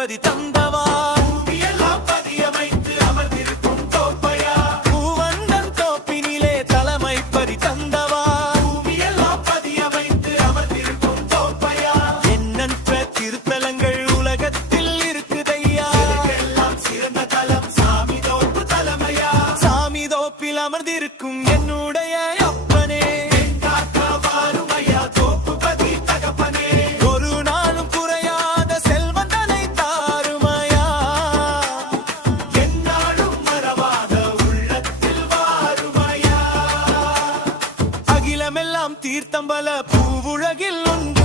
தளபதி தந்தவா? பூமியெல்லாம் பதியமைத்து அமர்ந்திருக்கும் தோப்பையா? பூவந்தன் தோப்பினிலே தலைமை பதி தந்தவா? பூமியெல்லாம் பதியமைத்து அமர்ந்திருக்கும் தோப்பையா? என்னென்ற திருத்தலங்கள் உலகத்தில் இருக்குதையா? எல்லாம் சிறந்த தலம் சாமி தோப்பு தலைமையா? சாமி தோப்பில் அமர்ந்திருக்கும் என்னுடைய எல்லாம் தீர்த்தம்பல பூவுலகில் ஒன்று.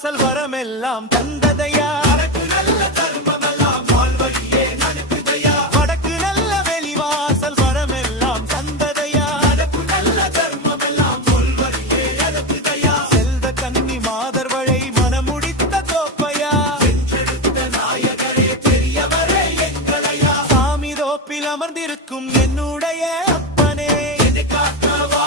வாசல் வரமெல்லாம் தந்ததையா? வடக்கு நல்ல தரும்பமெல்லாம் வாழ்வழியே நடக்குதையா வடக்கு நல்ல வெளி வாசல் வரமெல்லாம் தந்ததையா? வடக்கு நல்ல தர்மமெல்லாம் சொல்வழியே நடக்குதையா செல்வ கன்னி மாதர்வழை மனமுடித்த அமர்ந்திருக்கும் என்னுடைய அப்பனே. காக்கவா?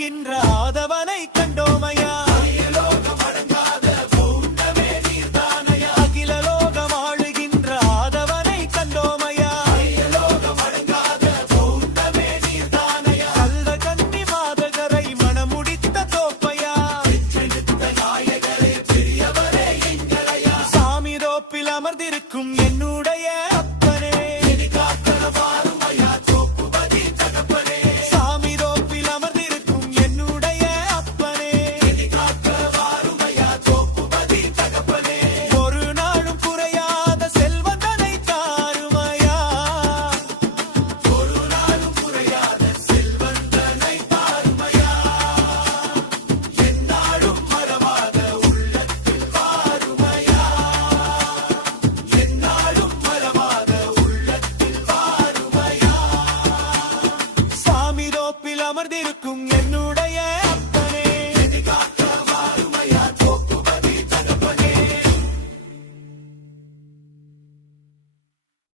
வருகின்ற ஆதவ